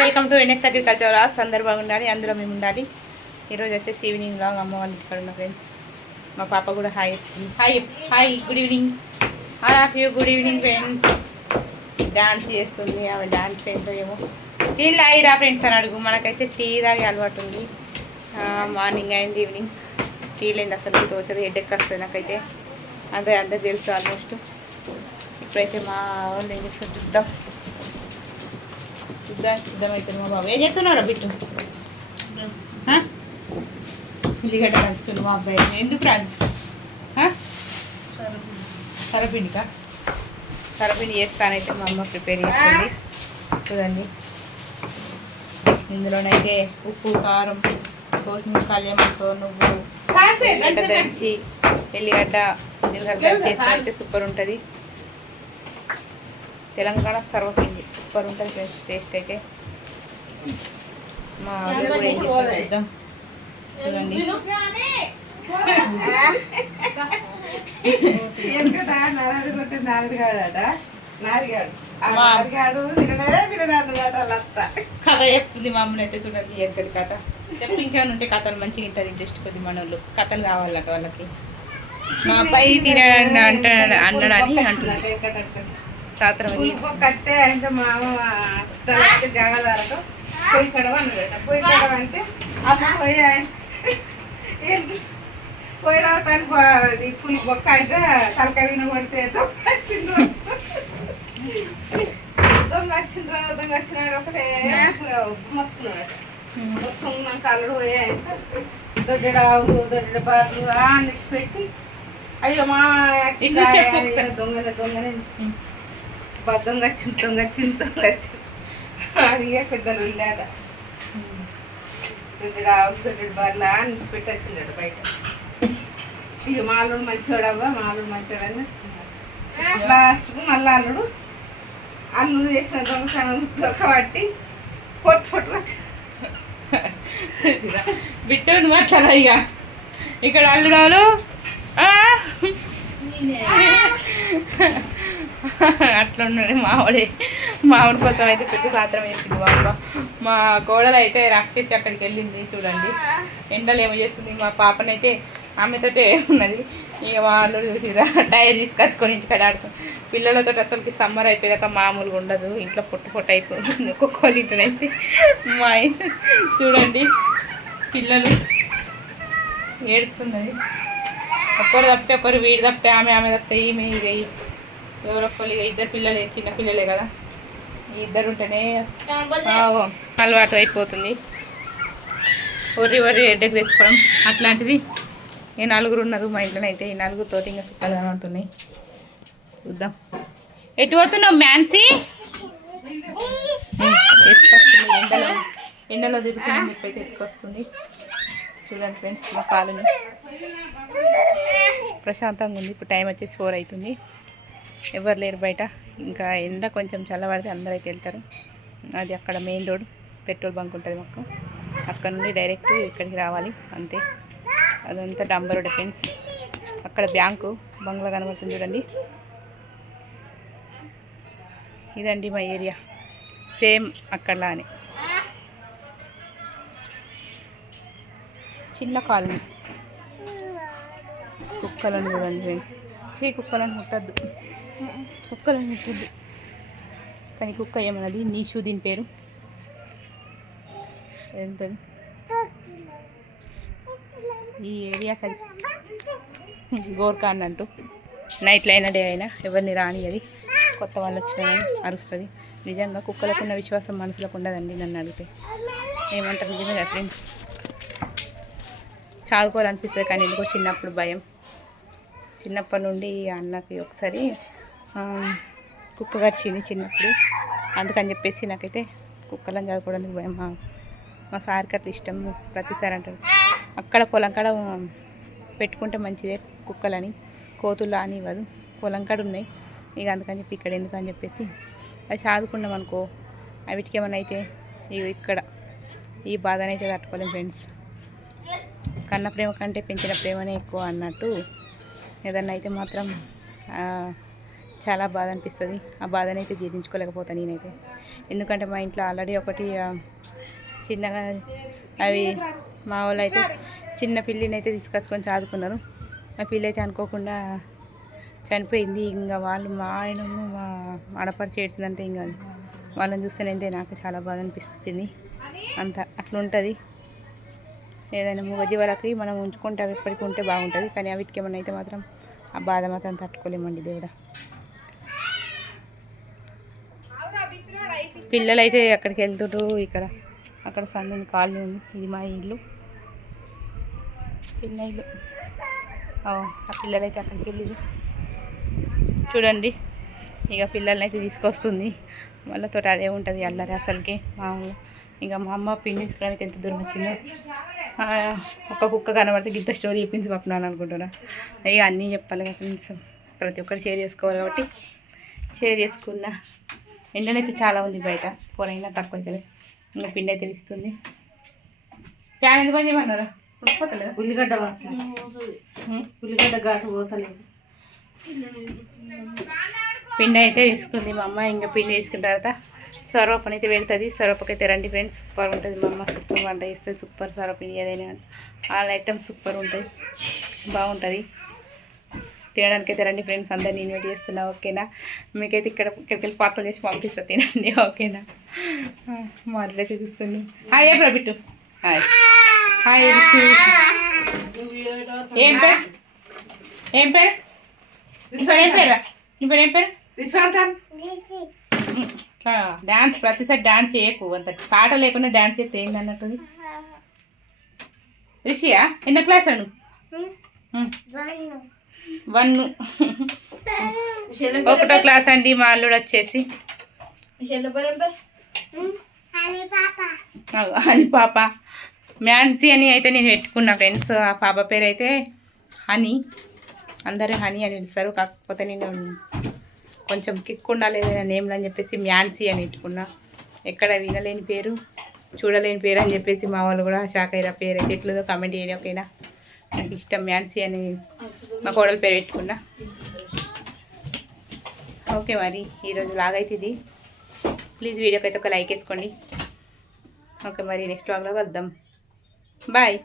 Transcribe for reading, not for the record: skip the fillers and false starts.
Welcome to NS agriculture vlogs. అందరూ బాగుండాలి, అందులో మేము ఉండాలి. ఈరోజు వచ్చేసి ఈవినింగ్ వ్లాగ్. అమ్మ వాళ్ళ ఇక్కడ ఉన్న ఫ్రెండ్స్. మా పాప కూడా hi hi hi good evening. Good evening friends. Dance చేస్తుంది. ఆమె డాన్స్ ఏంటో ఏమో. టీ తాగిరా ఫ్రెండ్స్ అని అడుగు. మనకైతే టీ తాగే అలవాటు ఉంది మార్నింగ్ అండ్ ఈవినింగ్. టీ లేని అసలు తోచదు, హెడ్ఎక్ వస్తుంది నాకైతే. అందరికి తెలుసు ఆల్మోస్ట్. ఇప్పుడైతే మా వాళ్ళు ఏం చేస్తారు చూద్దాం. సిద్ధమవుతుంది మా బాబు. ఏం చేస్తున్నారా బిట్టు? ఉల్లిగడ్డ కలుస్తున్నావు మా అబ్బాయి. ఎందుకు రాదు? సరపిండికా? సరపిండి చేస్తానైతే మా అమ్మ ప్రిపేర్ చేస్తుంది. చూడండి, ఇందులోనైతే ఉప్పు, కారం, కోసిమీర, కళ్యాణంతో నువ్వు ఎల్లిగడ్డ దంచి ఎల్లిగడ్డ జీలకర్ర చేస్తే అయితే సూపర్ ఉంటుంది. తెలంగాణ సర్వపిండి సూపర్ ఉంటుంది ఫ్రెండ్స్. టేస్ట్ అయితే మా కూడా ఏం చేస్తాం చూద్దాం. చూడండి, కథ చెప్తుంది మా అమ్మని అయితే. చూడండి ఎక్కడి కథ చెప్పి ఇంకా ఉంటే కథలు మంచిగా ఉంటుంది. ఇంట్రెస్ట్ కొద్ది మనోళ్ళు కథలు కావాలట వాళ్ళకి. మా అబ్బాయి తినడానికి అంటాడు అన్నడని అంటుంది సాత్రం. కట్టే అంటే మా అమ్మ జగదారతో పొయ్యి కడవ అన్నదట. పొయ్యి కడవ అంటే అమ్మ పొయ్యి రావటానికి పులి బొక్క అయితే తలకాయ విన పడితే దొంగ వచ్చినాడు ఒకటే మొత్తున్నాడట. మొత్తం కలరు పోయి అయితే దొడ్డ ఆవులు దొడ్డ బార్లు అన్నిటి పెట్టి అయ్యో మా దొంగనే దొంగ అది పెద్దలు వెళ్ళాడ. దొడ్డ ఆవులు దొడ్డ బార్లు అన్నిటి పెట్టి వచ్చిండడు బయట. ఇక మాలుడు మంచోడవ్వా మాలుడు మంచోడని వచ్చినాడు. లాస్ట్కు మళ్ళీ అల్లుడు చేసిన దొంగతనం దొక్కబట్టి పొట్టు బిట్టు నువ్వు అట్లా. ఇక ఇక్కడ అల్లుడాలు అట్లా ఉన్నాడు మామిడి కోసం అయితే పెద్ద సాత్రం వేసింది బాబా. మా కోడలు అయితే రాక్షసి అక్కడికి వెళ్ళింది. చూడండి ఎండలు ఏమో చేస్తుంది. మా పాపనైతే ఆమెతోటే ఉన్నది. ఇక వాళ్ళు చూసిరా టైర్ తీసుకొచ్చుకొని ఇంటికాడ ఆడుతుంది. పిల్లలతో అసలుకి సమ్మర్ అయిపోయాక మామూలుగా ఉండదు. ఇంట్లో పొట్టు అయిపోతుంది ఒక్కొక్కరు ఇంటనైతే. మా చూడండి పిల్లలు ఏడుస్తున్నది. ఒక్కరు తప్పితే ఒకరు, వీడు తప్పితే ఆమె తప్పితే ఈమె. ఇక ఎవరొక్కరు ఇక ఇద్దరు పిల్లలే, చిన్న పిల్లలే కదా. ఇద్దరు ఉంటేనే అలవాటు అయిపోతుంది. ఒర్రి హెడ్డెక్ తెచ్చుకోవడం అట్లాంటిది. ఈ నలుగురు ఉన్నారు మా ఇంట్లోనే. అయితే ఈ నలుగురితోటి ఇంకా సుఖాలు కనబడుతున్నాయి. చూద్దాం. ఎటు పోతున్నావు మ్యాన్సీ? ఎత్తుకొస్తుంది ఎండలో తిరుగుతుందని చెప్పి అయితే ఎత్తుకొస్తుంది. చూడండి ఫ్రెండ్స్, మా పాలని ప్రశాంతంగా ఉంది. ఇప్పుడు టైం వచ్చేసి 4 అవుతుంది. ఎవరు లేరు బయట. ఇంకా ఎండ కొంచెం చల్లబడితే అందరూ అయితే వెళ్తారు. అది అక్కడ మెయిన్ రోడ్ పెట్రోల్ బంక్ ఉంటుంది మాకు. అక్కడ నుండి డైరెక్ట్ ఇక్కడికి రావాలి అంతే. అదంతా డంబర్ రోడ్ ఫ్రెండ్స్. అక్కడ బ్యాంకు బంగ్లా కనబడుతుంది చూడండి. ఇదండి మా ఏరియా, సేమ్ అక్కడలానే చిన్న కాలనీ. కుక్కలను చూడండి ఫ్రెండ్స్. కుక్కలను ముట్టద్దు, కుక్కలను ముట్టద్దు. కానీ కుక్క ఏమన్నది నీషు, దీని పేరు ఏంటది. ఈ ఏరియాకి అది గోర్ఖా అన్నట్టు. నైట్లో అయినా డే అయినా ఎవరిని రానియది. కొత్త వాళ్ళు వచ్చినా అరుస్తుంది. నిజంగా కుక్కలకున్న విశ్వాసం మనసులకు ఉండదండి నన్ను అడిగితే. ఏమంటారు నిజంగా ఫ్రెండ్స్. చదువుకోవాలనిపిస్తుంది కానీ ఎందుకో చిన్నప్పుడు భయం. చిన్నప్పటి నుండి అన్నకి ఒకసారి కుక్క కరిచింది చిన్నప్పుడు. అందుకని చెప్పేసి నాకైతే కుక్కలను చదువుకోవడానికి భయం. మా సార్కి అట్లా ఇష్టం. ప్రతిసారి అంటారు అక్కడ పొలం కాడ పెట్టుకుంటే మంచిదే కుక్కలని, కోతులు అని ఇవ్వదు. పొలం కాడ ఉన్నాయి ఇక అందుకని చెప్పి ఇక్కడ ఎందుకని చెప్పేసి అది చదువుకున్నాం అనుకో, వీటికి ఏమైనా అయితే ఇక్కడ ఈ బాధనైతే తట్టుకోలేం ఫ్రెండ్స్. కన్న ప్రేమ కంటే పెంచిన ప్రేమనే ఎక్కువ అన్నట్టు. ఏదన్నా అయితే మాత్రం చాలా బాధ అనిపిస్తుంది. ఆ బాధని అయితే జీర్ణించుకోలేకపోతాను నేనైతే. ఎందుకంటే మా ఇంట్లో ఆల్రెడీ ఒకటి చిన్నగా అవి మా వాళ్ళు అయితే చిన్న పిల్లిని అయితే తీసుకొచ్చుకొని చదువుకున్నారు. ఆ పిల్లి అయితే అనుకోకుండా చనిపోయింది. ఇంకా వాళ్ళు మా ఆయనను మా ఆడపడిచి ఏడ్చిందంటే ఇంకా వాళ్ళని చూస్తేనైతే నాకు చాలా బాధ అనిపిస్తుంది. అంత అట్లా ఉంటుంది. ఏదైనా మూగజీవాలకి మనం ఉంచుకుంటే అవి ఎప్పటికీ ఉంటే బాగుంటుంది. కానీ అవిటికి ఏమన్నా అయితే మాత్రం ఆ బాధ మాత్రం తట్టుకోలేమండి దేవుడా. పిల్లలు అయితే అక్కడికి వెళ్తుండ్రు. ఇక్కడ అక్కడ సన్నని కాలనీ ఉంది. ఇది మా ఇల్లు, చిన్న ఇల్లు. ఆ పిల్లలు అయితే అక్కడికి వెళ్ళి చూడండి. ఇక పిల్లల్ని అయితే తీసుకొస్తుంది. వాళ్ళతో అదే ఉంటుంది అల్లరి అసలుకి మామూలు. ఇంకా మా అమ్మ పిండి తీసుకుని అయితే ఎంత దూరం వచ్చిందో. ఒక కుక్క కనబడితే గిత్త స్టోరీ చెప్పింది పంపినాను అనుకుంటున్నా. ఇక అన్నీ చెప్పాలి కదా ఫ్రెండ్స్, ప్రతి ఒక్కరు షేర్ చేసుకోవాలి కాబట్టి షేర్ చేసుకున్నా. ఎండనైతే చాలా ఉంది బయట, పోనైనా తక్కువ అవుతుంది. ఇంకా పిండి అయితే ఇస్తుంది. ఫ్యాన్ ఎందుకు పని చేయమన్నారా? ఉడికిపోతలేదు. ఉల్లిగడ్డ ఉల్లిగడ్డ ఘాటు పోతలేదు. పిండి అయితే వేసుకుంది మా అమ్మ. ఇంకా పిండి వేసుకున్న తర్వాత సర్వపని అయితే వెళ్తుంది. సర్వపకైతే రండి ఫ్రెండ్స్, సూపర్ ఉంటుంది. మా అమ్మ సూపర్ వంట చేస్తుంది. సూపర్ సర్వపిండి ఏదైనా ఆల్ ఐటమ్స్ సూపర్ ఉంటుంది, బాగుంటుంది. తినడానికి అయితే రండి ఫ్రెండ్స్, అందరినీ ఇన్వైట్ చేస్తున్నా. ఓకేనా? మీకైతే ఇక్కడికి వెళ్ళి పార్సల్ చేసి పంపిస్తా, తినండి. ఓకేనా? మా అయితే చూస్తుంది. హాయ్ ఏ ప్రబిట్టు, హాయ్ హాయ్. ఏం పేరు? ఏం పేరు? ఏం పేరు? నీ పేరు ఏం పేరు? డాన్స్ ప్రతిసారి డాన్స్ చేయకు, అంత పాట లేకుండా డాన్స్ చేస్తే ఏంది అన్నట్టు. రిషియా ఎన్న క్లాస్ అను? 1. 1వ క్లాస్ అండి మా అల్లుడు వచ్చేసి. అని పాప మ్యాన్సీ అని అయితే నేను పెట్టుకున్నా ఫ్రెండ్స్. ఆ పాప పేరు అయితే హనీ, అందరూ హనీ అని పిలుస్తారు. కాకపోతే నేను కొంచెం కిక్ ఉండాలి ఏదైనా నేమ్లు అని చెప్పేసి మ్యాన్సీ అని పెట్టుకున్నా. ఎక్కడ వినలేని పేరు, చూడలేని పేరు అని చెప్పేసి మా వాళ్ళు కూడా షాక్ అయ్యారు. పేరు అయితే ఎట్లేదో కామెంట్ చేయండి. ఓకేనా? నాకు ఇష్టం మ్యాన్సీ అని మా కోడల పేరు పెట్టుకున్నా. ఓకే, మరి ఈరోజు లాగైతే ఇది. ప్లీజ్ వీడియోకి అయితే ఒక లైక్ వేసుకోండి. ఓకే, మరి నెక్స్ట్ వ్లాగ్లో కలుద్దాం. బాయ్.